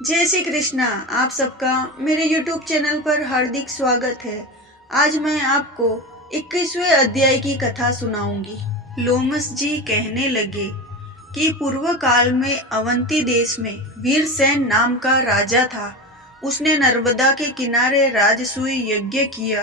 जय श्री कृष्णा। आप सबका मेरे YouTube चैनल पर हार्दिक स्वागत है। आज मैं आपको 21वें अध्याय की कथा सुनाऊंगी। लोमस जी कहने लगे कि पूर्व काल में अवंती देश में वीरसेन नाम का राजा था। उसने नर्मदा के किनारे राजसूय यज्ञ किया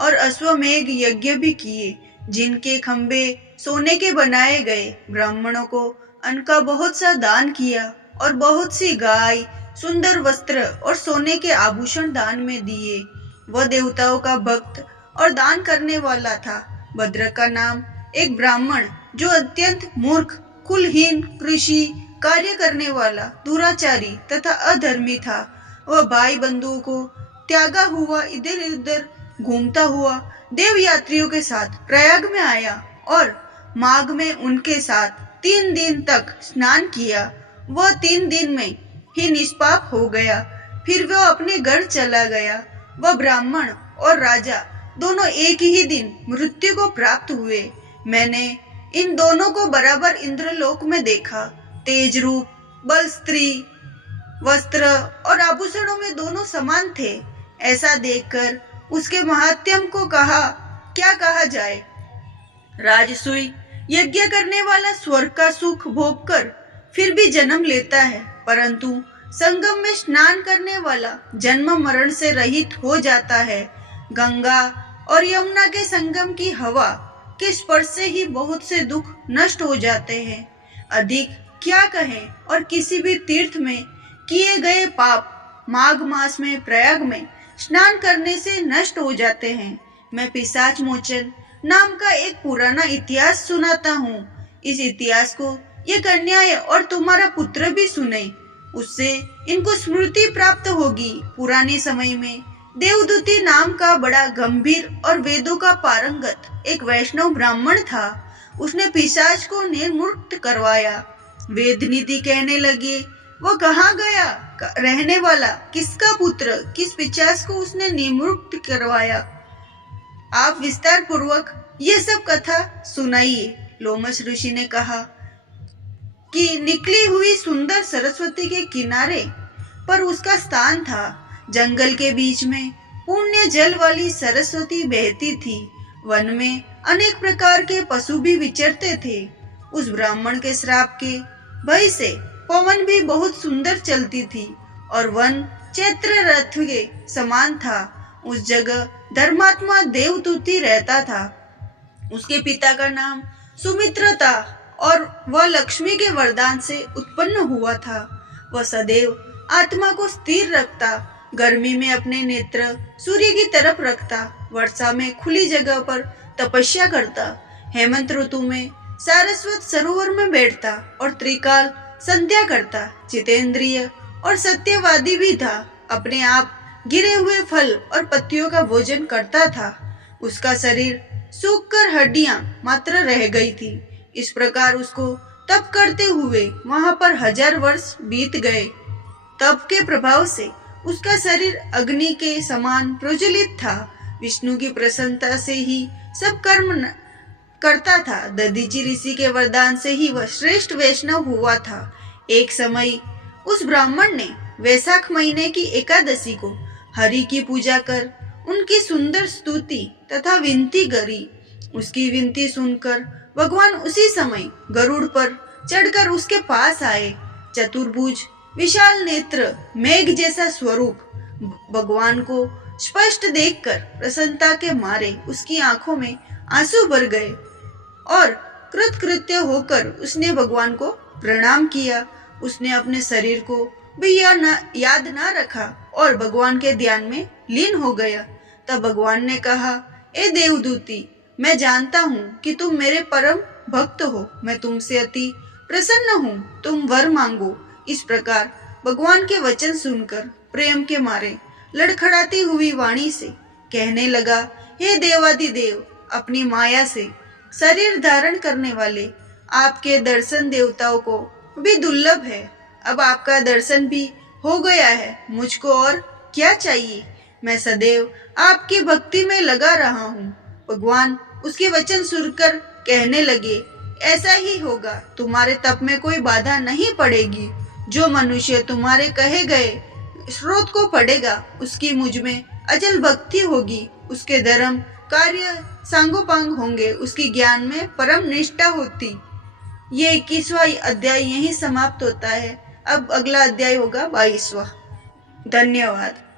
और अश्वमेघ यज्ञ भी किए, जिनके खंबे सोने के बनाए गए। ब्राह्मणों को अन्न का बहुत सा दान किया और बहुत सी गाय, सुंदर वस्त्र और सोने के आभूषण दान में दिए। वह देवताओं का भक्त और दान करने वाला था। भद्र का नाम एक ब्राह्मण, जो अत्यंत मूर्ख, कुलहीन, कृषि कार्य करने वाला, दुराचारी तथा अधर्मी था, वह भाई बंधुओं को त्यागा हुआ इधर उधर घूमता हुआ देव यात्रियों के साथ प्रयाग में आया और माघ में उनके साथ 3 दिन तक स्नान किया। वह 3 दिन में ही निष्पाप हो गया। फिर वह अपने घर चला गया। वह ब्राह्मण और राजा दोनों एक ही दिन मृत्यु को प्राप्त हुए। मैंने इन दोनों को बराबर इंद्रलोक में देखा। तेज रूप, बल, स्त्री, वस्त्र और आभूषणों में दोनों समान थे। ऐसा देखकर उसके महात्म्य को क्या कहा जाए। राजसूय यज्ञ करने वाला स्वर्ग का सुख भोग कर फिर भी जन्म लेता है, परंतु संगम में स्नान करने वाला जन्म मरण से रहित हो जाता है। गंगा और यमुना के संगम की हवा के स्पर्श से ही बहुत से दुख नष्ट हो जाते हैं। अधिक क्या कहें, और किसी भी तीर्थ में किए गए पाप माघ मास में प्रयाग में स्नान करने से नष्ट हो जाते हैं। मैं पिशाच मोचन नाम का एक पुराना इतिहास सुनाता हूँ। इस इतिहास को ये कन्याएं और तुम्हारा पुत्र भी सुने, उससे इनको स्मृति प्राप्त होगी। पुराने समय में देवदूती नाम का बड़ा गंभीर और वेदों का पारंगत एक वैष्णव ब्राह्मण था। उसने पिशाच को निर्मुक्त करवाया। वेद नीति कहने लगे, वो कहाँ गया, रहने वाला, किसका पुत्र, किस पिशाच को उसने निर्मुक्त करवाया। आप विस्तार पूर्वक ये सब कथा सुनाइए। लोमस ऋषि ने कहा कि निकली हुई सुंदर सरस्वती के किनारे पर उसका स्थान था। जंगल के बीच में पुण्य जल वाली सरस्वती बहती थी। वन में अनेक प्रकार के पशु भी विचरते थे। उस ब्राह्मण के श्राप के भय से पवन भी बहुत सुंदर चलती थी और वन चैत्र रथ के समान था। उस जगह धर्मात्मा देवदूती रहता था। उसके पिता का नाम सुमित्र था और वह लक्ष्मी के वरदान से उत्पन्न हुआ था। वह सदैव आत्मा को स्थिर रखता, गर्मी में अपने नेत्र सूर्य की तरफ रखता, वर्षा में खुली जगह पर तपस्या करता, हेमंत ऋतु में सारस्वत सरोवर में बैठता और त्रिकाल संध्या करता। जितेंद्रिय और सत्यवादी भी था। अपने आप गिरे हुए फल और पत्तियों का भोजन करता था। उसका शरीर सूख कर हड्डियां मात्र रह गई थी। इस प्रकार उसको तप करते हुए वहां पर 1000 वर्ष बीत गए। तप के प्रभाव से उसका शरीर अग्नि के समान प्रज्वलित था। विष्णु की प्रसन्नता से ही सब कर्म करता था। दधीचि ऋषि के वरदान से ही वह श्रेष्ठ वैष्णव हुआ था। एक समय उस ब्राह्मण ने वैशाख महीने की एकादशी को हरि की पूजा कर उनकी सुंदर स्तुति तथा विनती करी। उसकी विनती सुनकर भगवान उसी समय गरुड़ पर चढ़कर उसके पास आए। चतुर्भुज, विशाल नेत्र, मेघ जैसा स्वरूप भगवान को स्पष्ट देखकर प्रसन्नता के मारे उसकी आंखों में आंसू भर गए और कृतकृत्य होकर उसने भगवान को प्रणाम किया। उसने अपने शरीर को भी याद ना रखा और भगवान के ध्यान में लीन हो गया। तब भगवान ने कहा, ए देवदूती, मैं जानता हूँ कि तुम मेरे परम भक्त हो। मैं तुमसे अति प्रसन्न हूँ। तुम वर मांगो। इस प्रकार भगवान के वचन सुनकर प्रेम के मारे लड़खड़ाती हुई वाणी से कहने लगा, हे देवादिदेव, अपनी माया से शरीर धारण करने वाले आपके दर्शन देवताओं को भी दुर्लभ है। अब आपका दर्शन भी हो गया है, मुझको और क्या चाहिए। मैं सदैव आपकी भक्ति में लगा रहा हूँ। भगवान उसके वचन सुनकर कहने लगे, ऐसा ही होगा। तुम्हारे तप में कोई बाधा नहीं पड़ेगी। जो मनुष्य तुम्हारे कहे गए स्रोत को पढ़ेगा, उसकी मुझ में अचल भक्ति होगी, उसके धर्म कार्य सांगोपांग होंगे, उसकी ज्ञान में परम निष्ठा होती। ये 21वां अध्याय यहीं समाप्त होता है। अब अगला अध्याय होगा 22वां। धन्यवाद।